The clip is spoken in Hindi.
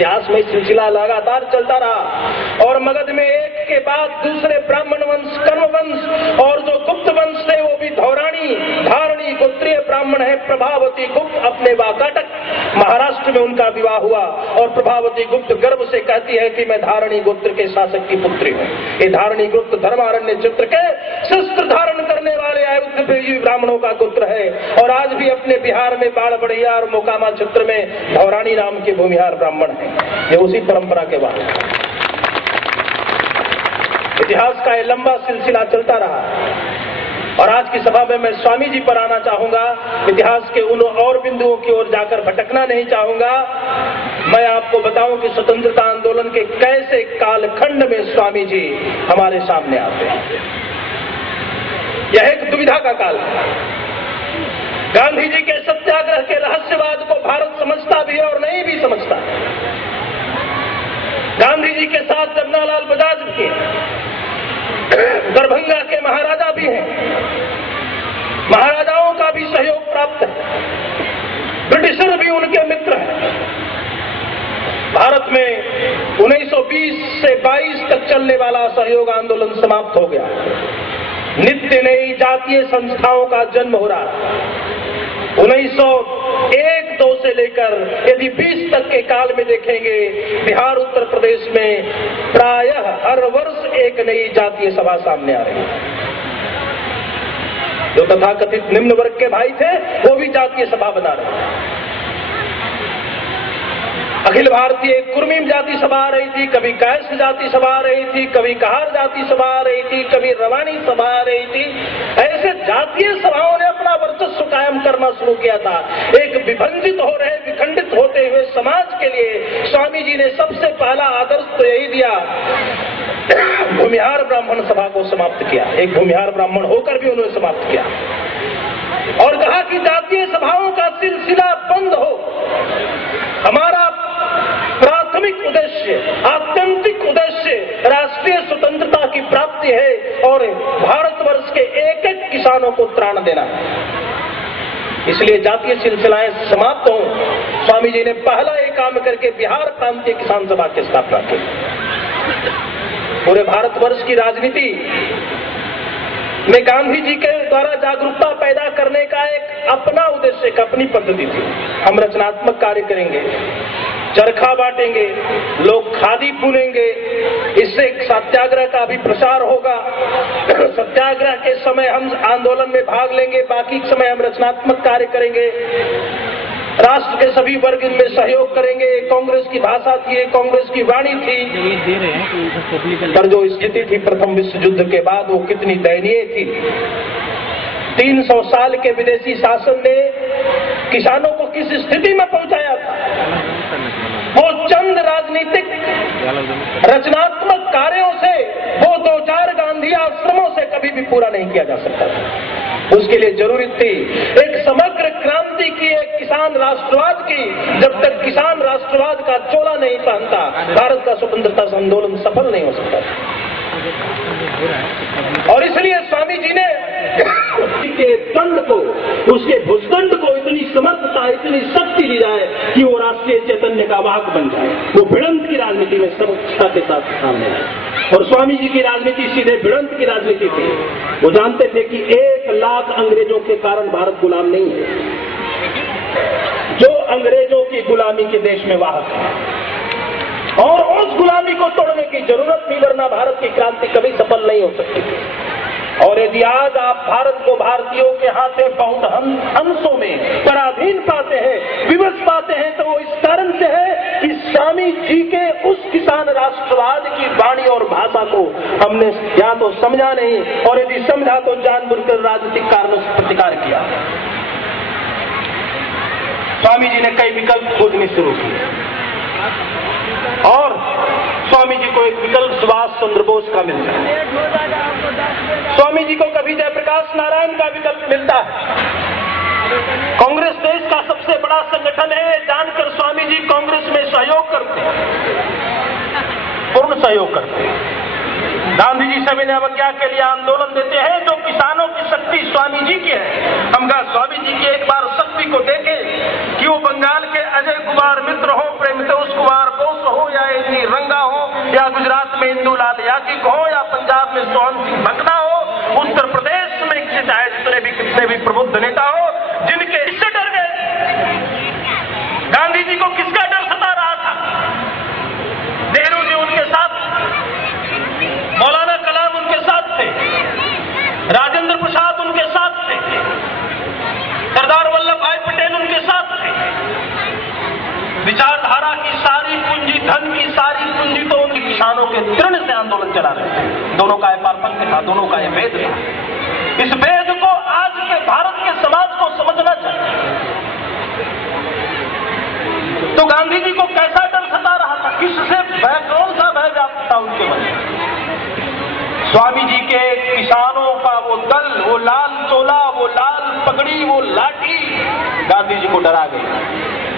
इतिहास में सिलसिला लगातार चलता रहा और मगध में एक के बाद दूसरे ब्राह्मण वंश, कर्म वंश और जो गुप्त वंश थे वो भी धौराणी, धारणी गोत्रीय ब्राह्मण है। प्रभावती गुप्त अपने वाकाटक महाराष्ट्र में उनका विवाह हुआ और प्रभावती गुप्त गर्व से कहती है कि मैं धारणी गोत्र के शासक की पुत्री हूँ। ये धारणी गुप्त धर्मारण्य चित्र के शस्त्र धारण करने वाले अयोध्या ब्राह्मणों का गोत्र है और आज भी अपने बिहार में बाढ़ बढ़िया और मोकामा क्षेत्र में धौराणी नाम के भूमिहार ब्राह्मण है। ये उसी परंपरा के बाद इतिहास का ये लंबा सिलसिला चलता रहा और आज की सभा में मैं स्वामी जी पर आना चाहूंगा। इतिहास के उन और बिंदुओं की ओर जाकर भटकना नहीं चाहूंगा। मैं आपको बताऊं कि स्वतंत्रता आंदोलन के कैसे कालखंड में स्वामी जी हमारे सामने आते हैं। यह एक दुविधा का काल है। गांधी जी के सत्याग्रह के रहस्यवाद को भारत समझता भी है और नहीं भी समझता। गांधी जी के साथ जमनालाल बजाज भी हैं, दरभंगा के महाराजा भी हैं, महाराजाओं का भी सहयोग प्राप्त है, ब्रिटिशर भी उनके मित्र हैं। भारत में 1920 से 22 तक चलने वाला असहयोग आंदोलन समाप्त हो गया। नित्य नई जातीय संस्थाओं का जन्म हो रहा है। 1901-2 से लेकर यदि 20 तक के काल में देखेंगे, बिहार उत्तर प्रदेश में प्रायः हर वर्ष एक नई जातीय सभा सामने आ रही है। जो तथाकथित निम्न वर्ग के भाई थे वो भी जातीय सभा बना रहे हैं। अखिल भारतीय कुर्मीम जाति सभा आ रही थी, कभी कैस जाति सभा आ रही थी, कभी कहार जाति सभा आ रही थी, कभी रवानी सभा आ रही थी। ऐसे जातीय सभाओं ने अपना वर्चस्व कायम करना शुरू किया था। एक विभंजित हो रहे, विखंडित होते हुए समाज के लिए स्वामी जी ने सबसे पहला आदर्श तो यही दिया, भूमिहार ब्राह्मण सभा को समाप्त किया। एक भूमिहार ब्राह्मण होकर भी उन्होंने समाप्त किया और कहा कि जातीय सभाओं का सिलसिला बंद हो। हमारा प्राथमिक उद्देश्य, आत्यंतिक उद्देश्य राष्ट्रीय स्वतंत्रता की प्राप्ति है और भारतवर्ष के एक एक किसानों को त्राण देना है। इसलिए जातीय सिलसिलाएं समाप्त हों। स्वामी जी ने पहला एक काम करके बिहार प्रांतीय किसान सभा की स्थापना की। पूरे भारतवर्ष की राजनीति में गांधी जी के द्वारा जागरूकता पैदा करने का एक अपना उद्देश्य, एक अपनी पद्धति थी। हम रचनात्मक कार्य करेंगे, चरखा बांटेंगे, लोग खादी बुनेंगे, इससे सत्याग्रह का भी प्रसार होगा। सत्याग्रह के समय हम आंदोलन में भाग लेंगे, बाकी समय हम रचनात्मक कार्य करेंगे, राष्ट्र के सभी वर्ग इनमें सहयोग करेंगे। कांग्रेस की भाषा थी, कांग्रेस की वाणी थी। पर जो स्थिति थी प्रथम विश्व युद्ध के बाद वो कितनी दयनीय थी। 300 साल के विदेशी शासन ने किसानों को किस स्थिति में पहुंचाया था, वो चंद राजनीतिक रचनात्मक कार्यों से, वो 2-4 गांधी आश्रमों से कभी भी पूरा नहीं किया जा सकता था। उसके लिए जरूरी थी एक समग्र क्रांति की, एक किसान राष्ट्रवाद की। जब तक किसान राष्ट्रवाद का चोला नहीं पहनता, भारत का स्वतंत्रता आंदोलन सफल नहीं हो सकता। और इसलिए स्वामी जी ने के दंड को, उसके भुजदंड को इतनी समर्थता, इतनी शक्ति दी जाए कि वो राष्ट्रीय चैतन्य का वाहक बन जाए, वो भिड़ंत की राजनीति में सर्वोच्चता के साथ सामने आए। और स्वामी जी की राजनीति सीधे भिड़ंत की राजनीति थी। वो जानते थे कि 1 लाख अंग्रेजों के कारण भारत गुलाम नहीं है, जो अंग्रेजों की गुलामी के देश में वाहक है, और उस गुलामी को तोड़ने की जरूरत थी, वरना भारत की क्रांति कभी सफल नहीं हो सकती। और यदि आज आप भारत को भारतीयों के हाथे बहुत अंशों में पराधीन पाते हैं, विवश पाते हैं, तो वो इस कारण से है कि स्वामी जी के उस किसान राष्ट्रवाद की वाणी और भाषा को हमने या तो समझा नहीं, और यदि समझा तो जानबूझकर राजनीतिक कारणों से प्रतिकार किया। स्वामी जी ने कई विकल्प खोजने शुरू किए और स्वामी जी को एक विकल्प सुभाष चंद्र बोस का मिलता है। स्वामी जी को कभी जयप्रकाश नारायण का विकल्प मिलता है। कांग्रेस देश का सबसे बड़ा संगठन है, जानकर स्वामी जी कांग्रेस में सहयोग करते हैं, पूर्ण सहयोग करते हैं। गांधी जी सविनय अवज्ञा के लिए आंदोलन देते हैं। जो किसानों की शक्ति स्वामी जी की है, हम स्वामी जी की एक बार शक्ति को देखें कि वो बंगाल के अजय कुमार मित्र हो, प्रेमतोष कुमार बोस या एनी रंगा हो, या गुजरात में इंदू लाल याकिक हो, या पंजाब में सोहन सिंह भकना हो, उत्तर प्रदेश में चाहे कितने भी प्रबुद्ध नेता हो, जिनके इससे डर गए। गांधी जी को किसका डर सता रहा था? नेहरू जी उनके साथ, मौलाना कलाम उनके साथ थे, राजेंद्र प्रसाद उनके साथ थे, सरदार वल्लभ भाई पटेल उनके साथ थे। विचारधारा की सारी पूंजी, धन की सारी पूंजी तो उन किसानों के तृण से आंदोलन चला रहे थे। दोनों का यह पारपंथ था, दोनों का यह भेद था। इस भेद को आज के भारत के समाज को समझना चाहिए। तो गांधी जी को कैसा डर सता रहा था? किससे भय, कौन सा भय व्याप्त था उनके मन में? स्वामी जी के किसानों का वो दल, वो लाल चोला, वो लाल पगड़ी, वो लाठी गांधी जी को डरा गई।